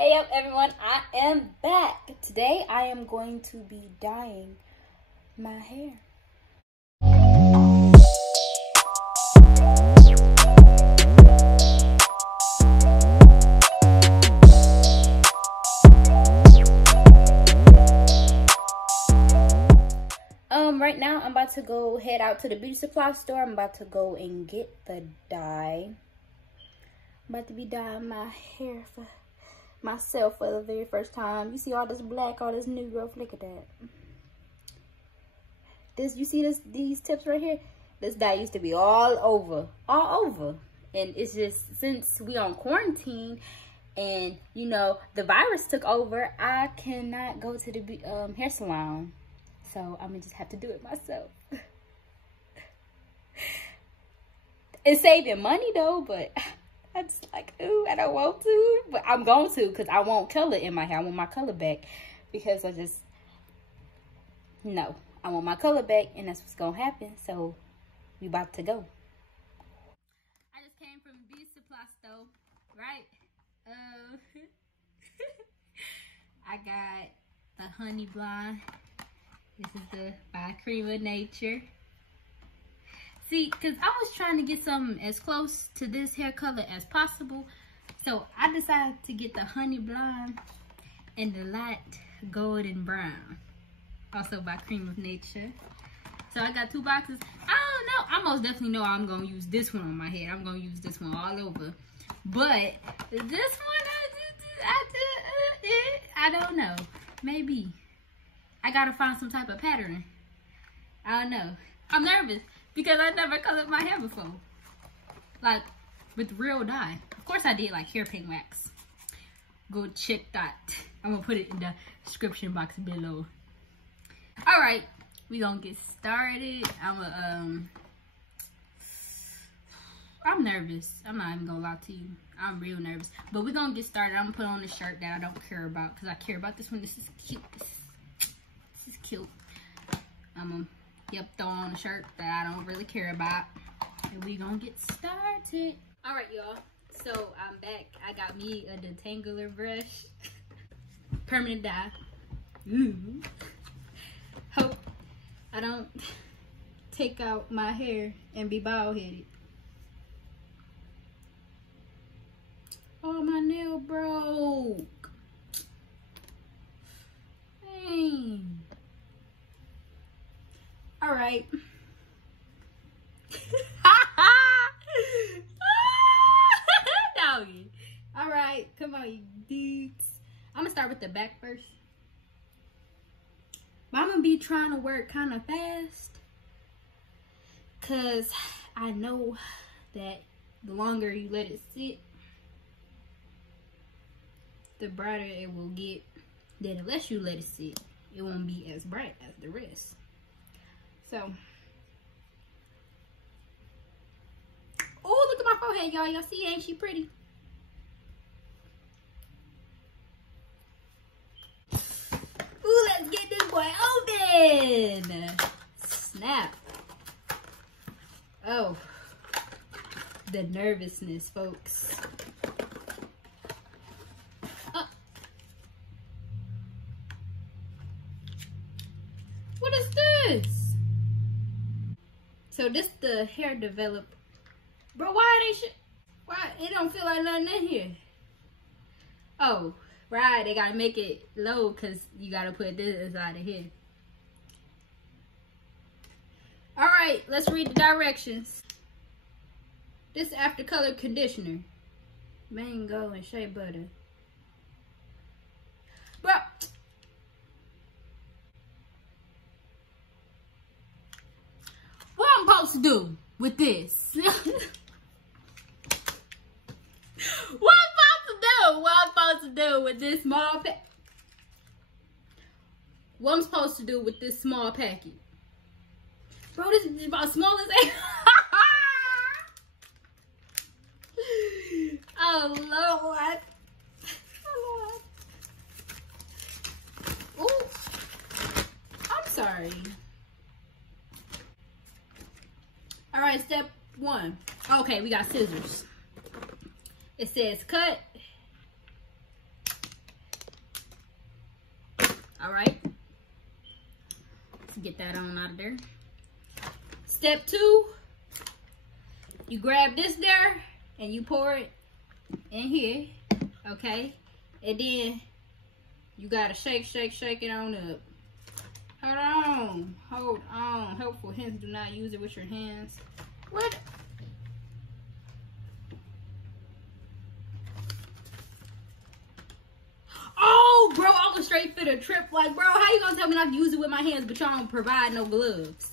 Hey up everyone, I am back. Today I am going to be dyeing my hair. Right now I'm about to head out to the beauty supply store. I'm about to go and get the dye. I'm about to be dyeing my hair for myself for the very first time. You see all this black, all this new growth. Look at that. You see these tips right here? This dye used to be all over. And it's just, since we on quarantine and you know the virus took over, I cannot go to the hair salon. So I'm gonna just have to do it myself. It's saving money though, but I just like, ooh, I don't want to. But I'm going to, because I want color in my hair. I want my color back. Because I want my color back, and that's what's gonna happen. So we about to go. I just came from the beauty supply store, right? I got the honey blonde. This is the by Creme Nature. See, because I was trying to get something as close to this hair color as possible. So I decided to get the honey blonde and the light golden brown. Also by Creme Nature. So I got 2 boxes. I don't know. I most definitely know I'm going to use this one on my head. I'm going to use this one all over. But this one, I don't know. Maybe. I gotta find some type of pattern. I don't know. I'm nervous because I never colored my hair before. Like, with real dye. Of course I did like hair paint wax. Go check that. I'm gonna put it in the description box below. Alright, we gonna get started. I'm nervous. I'm not even gonna lie to you. I'm real nervous. But we're gonna get started. I'm gonna put on a shirt that I don't care about because I care about this one. This is cute. This is cute. I'm gonna throw on a shirt that I don't really care about. And we gonna get started. Alright y'all. So I'm back. I got me a detangler brush. Permanent dye. Ooh. Hope I don't take out my hair and be bald headed. Oh, my nail broke. Dang. All right. Doggy. All right, come on, you dudes. I'm gonna start with the back first. But I'm gonna be trying to work kind of fast, cause I know that the longer you let it sit, the brighter it will get. Then unless you let it sit, it won't be as bright as the rest. So, oh, look at my forehead, y'all. Y'all see, ain't she pretty? Ooh, let's get this boy open. Snap. Oh, the nervousness, folks. What is this? So this the hair develop. Bro, why it don't feel like nothing in here? Oh, right, they gotta make it low because you gotta put this inside of here. Alright, let's read the directions. This after color conditioner. Mango and shea butter. Bro, what I'm supposed to do with this? What I'm supposed to do with this small pack? What I'm supposed to do with this small packet? Bro, this is about small as Oh Lord. Oh Lord. Ooh. I'm sorry. All right, step 1. Okay, we got scissors. It says cut All right. Let's get that on out of there. Step 2, you grab this there and you pour it in here, okay? And then you gotta shake it on up. Hold on. Helpful hints, do not use it with your hands. What? Oh, bro, I was straight for the trip. Like, bro, how you gonna tell me not to use it with my hands, but y'all don't provide no gloves?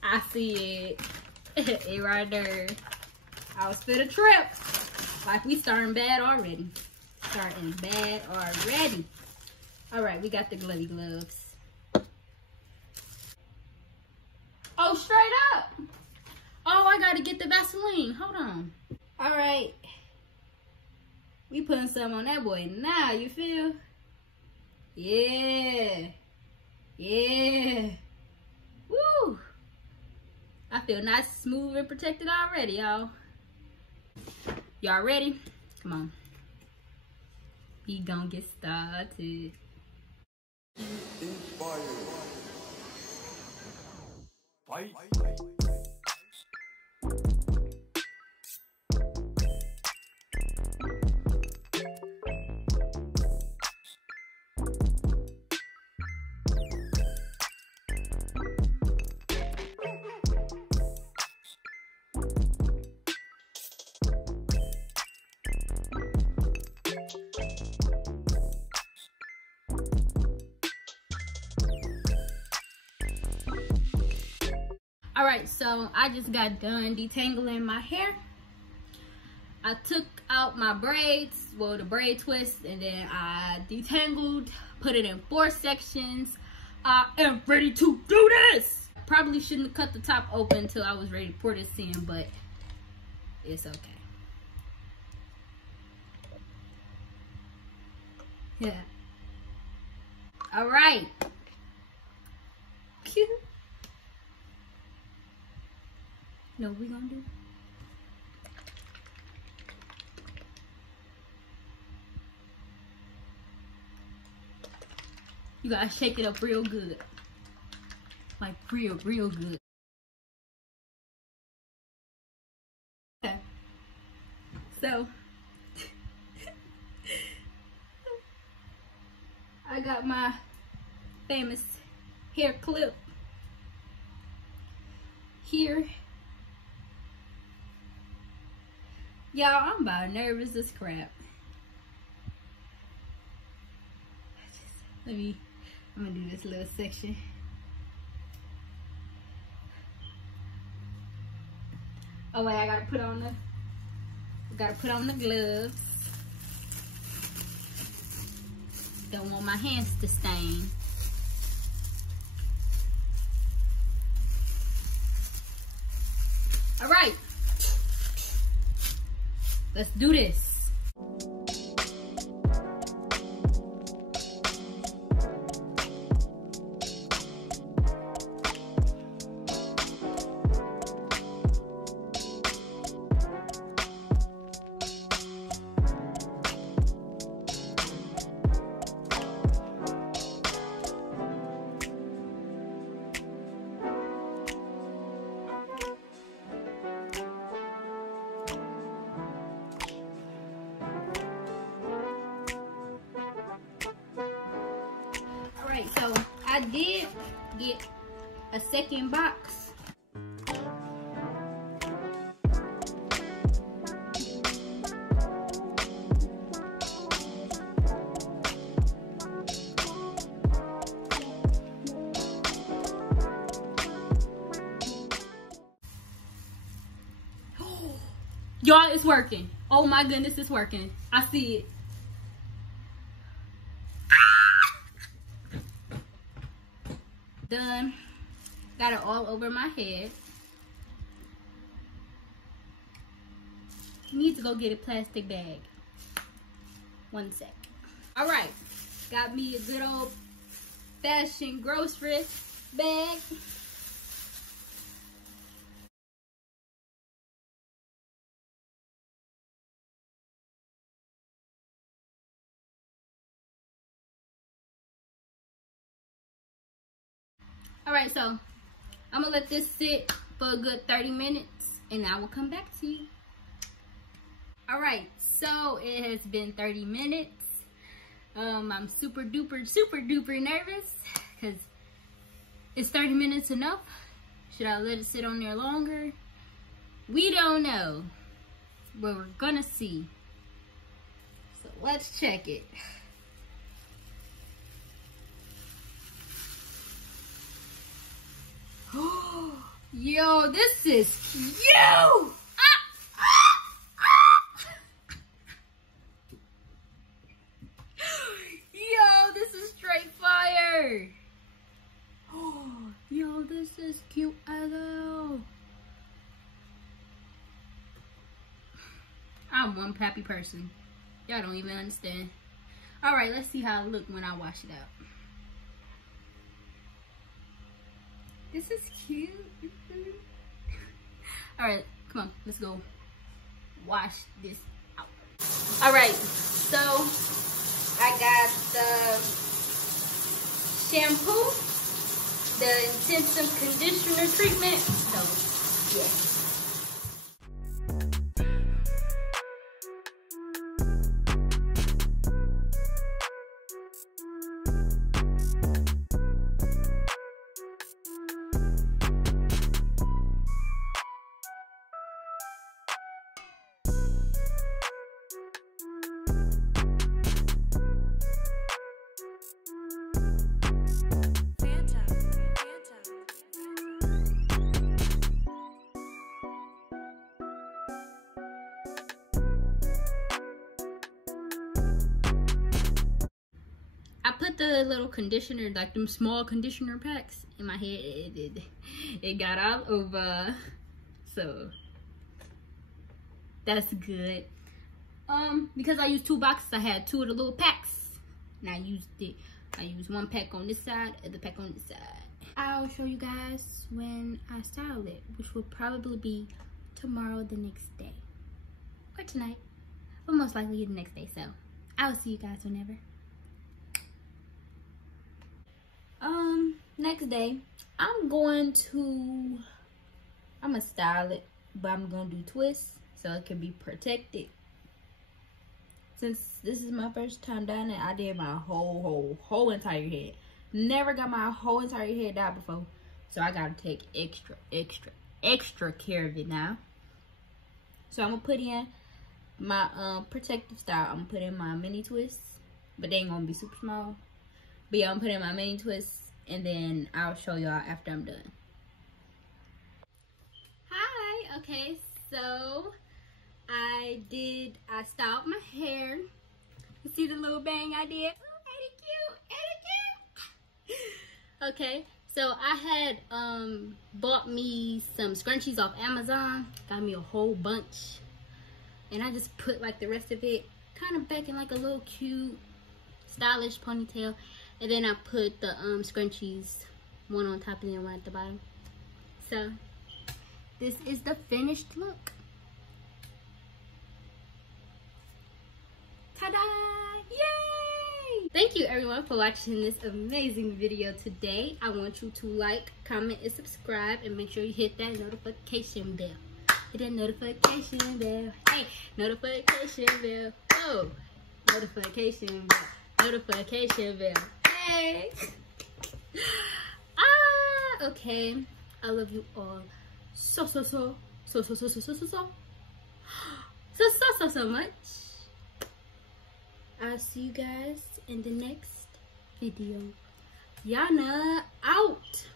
I see it. It right there. I was for the trip. Like, we starting bad already. All right, we got the glovey gloves. Oh, straight up. Oh, I gotta get the Vaseline. Hold on. All right. We putting some on that boy now, you feel? Yeah. Woo. I feel nice, smooth, and protected already, y'all. Y'all ready? Come on. We gonna get started. Fight. All right, so I just got done detangling my hair. I took out my braids, well, the braid twist, and then I detangled, put it in 4 sections. I am ready to do this. Probably shouldn't have cut the top open until I was ready to pour this in, but it's okay. Yeah. All right. Cute. No, we gonna do. You gotta shake it up real good. Like real good. Okay. So I got my famous hair clip here. Y'all, I'm about nervous as crap. I'm gonna do this little section. Oh wait, I gotta put on the gloves. Don't want my hands to stain. All right, let's do this. Alright, so I did get a second box. Y'all, it's working. Oh my goodness, it's working. I see it. Done. Got it all over my head. Need to go get a plastic bag. 1 sec. All right, got me a good old fashioned grocery bag. Alright, so I'm gonna let this sit for a good 30 minutes and I will come back to you. Alright, so it has been 30 minutes. I'm super duper nervous because is 30 minutes enough? Should I let it sit on there longer? We don't know, but we're gonna see. So let's check it. Yo, this is cute! Yo, this is straight fire! Yo, this is cute as hell. I'm one happy person. Y'all don't even understand. Alright, let's see how it look when I wash it out. This is cute. Alright, come on, let's go wash this out. Alright, so I got the shampoo, the intensive conditioner treatment. So, yeah. I put the little conditioner, like them small conditioner packs in my head. It got all over, so that's good. Because I used 2 boxes, I had 2 of the little packs, and I used one pack on this side, other pack on this side. I'll show you guys when I style it, which will probably be tomorrow, the next day, or tonight, but most likely the next day. So I'll see you guys whenever. Next day, I'm gonna style it, but I'm gonna do twists so it can be protected. Since this is my first time dyeing it, I did my whole entire head. Never got my whole entire head dyed before, so I gotta take extra care of it now. So I'm gonna put in my protective style. I'm gonna put in my mini twists, but they ain't gonna be super small. But yeah, I'm putting in my mini twists, and then I'll show y'all after I'm done. Hi, okay, so I styled my hair. You see the little bang I did? Oh, ain't it cute? Okay, so I had bought me some scrunchies off Amazon. Got me a whole bunch, and I just put like the rest of it kind of back in like a little cute, stylish ponytail. And then I put the scrunchies, one on top and then one at the bottom. So this is the finished look. Ta-da! Yay! Thank you everyone for watching this amazing video today. I want you to like, comment, and subscribe, and make sure you hit that notification bell. Hit that notification bell. Hey, notification bell. Oh, notification bell. Notification bell. Hey. Okay. I love you all so much. I'll see you guys in the next video. Yana out.